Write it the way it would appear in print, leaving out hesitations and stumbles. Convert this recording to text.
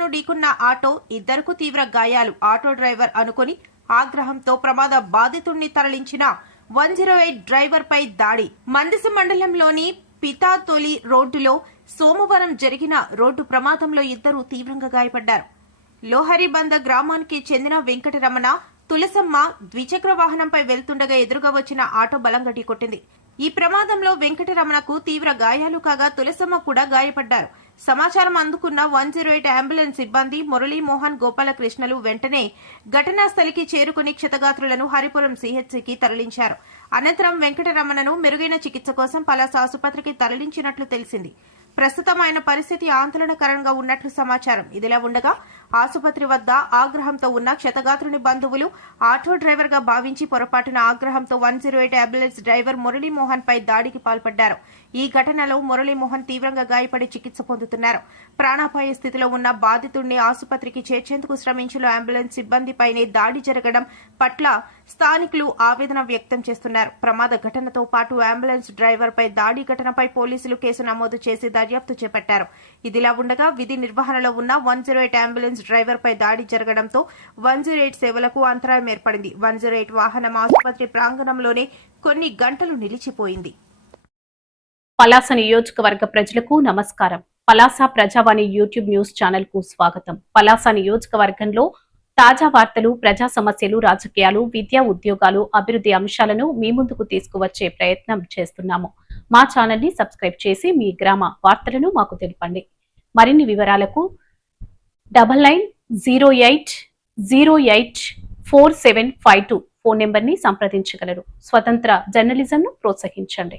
ను ఢీకున్న ఆటో, ఇద్దరుకు తీవ్ర గాయాలు. ఆటో డ్రైవర్ అనుకుని ఆగ్రహంతో ప్రమాద బాధితుడిని తరలించిన 108 డ్రైవర్ పై దాడి. మందసి మండలంలోని పితాతొలి రోడ్డులో సోమవారం జరిగిన రోడ్డు ప్రమాదంలో ఇద్దరు తీవ్రంగా గాయపడ్డారు. లోహరిబంద గ్రామానికి చెందిన వెంకటరమణ, తులసమ్మ ద్విచక్ర వాహనంపై వెళ్తుండగా ఎదురుగా వచ్చిన ఆటో బలంగా ఢీకొట్టింది. ఈ ప్రమాదంలో వెంకటరమణకు తీవ్ర గాయాలు కాగా తులసమ్మ కూడా గాయపడ్డారు. సమాచారం అందుకున్న 108 అంబులెన్స్ సిబ్బంది మురళీమోహన్, గోపాలకృష్ణలు వెంటనే ఘటనా స్థలికి చేరుకుని క్షతగాత్రులను హరిపురం సిహెచ్సికి తరలించారు. అనంతరం వెంకటరమణను మెరుగైన చికిత్స కోసం పలాస ఆసుపత్రికి తరలించినట్లు తెలిసింది. ప్రస్తుతం ఆయన పరిస్థితి ఆందోళనకరంగా ఉన్నట్లు సమాచారం. ఇదిలా ఉండగా ఆసుపత్రి వద్ద ఆగ్రహంతో ఉన్న క్షతగాత్రుని బంధువులు ఆటో డ్రైవర్ గా భావించి పొరపాటున ఆగ్రహంతో 108 అంబులెన్స్ డ్రైవర్ మురళీమోహన్ పై దాడికి పాల్పడ్డారు. ఈ ఘటనలో మురళీమోహన్ తీవ్రంగా గాయపడి చికిత్స పొందుతున్నారు. ప్రాణాపాయ స్థితిలో ఉన్న బాధితుడిని ఆసుపత్రికి చేర్చేందుకు శ్రమించిన అంబులెన్స్ సిబ్బందిపైనే దాడి జరగడం పట్ల స్థానికులు ఆవేదన వ్యక్తం చేస్తున్నారు. ప్రమాద ఘటనతో పాటు అంబులెన్స్ డ్రైవర్ పై దాడి ఘటనపై పోలీసులు కేసు నమోదు చేసి దర్యాప్తు చేపట్టారు. ఇదిలా ఉండగా విధి నిర్వహణలో ఉన్న 108 అంబులెన్స్ డ్రైవర్ పై దాడి జరగడంతో 108 సేవలకు అంతరాయం ఏర్పడింది. 108 వాహనం ఆసుపత్రి ప్రాంగణంలోనే కొన్ని గంటలు నిలిచిపోయింది. పలాస నియోజకవర్గ ప్రజలకు నమస్కారం. పలాస ప్రజావాణి యూట్యూబ్ న్యూస్ ఛానల్ కు స్వాగతం. పలాస నియోజకవర్గంలో తాజా వార్తలు, ప్రజా సమస్యలు, రాజకీయాలు, విద్యా, ఉద్యోగాలు, అభివృద్ధి అంశాలను మీ ముందుకు తీసుకువచ్చే ప్రయత్నం చేస్తున్నాము. మా ఛానల్ ని సబ్స్క్రైబ్ చేసి మీ గ్రామ వార్తలను మాకు తెలపండి. మరిన్ని వివరాలకు 9908084752 ఫోన్ నెంబర్ ని సంప్రదించగలరు. స్వతంత్ర జర్నలిజంను ప్రోత్సహించండి.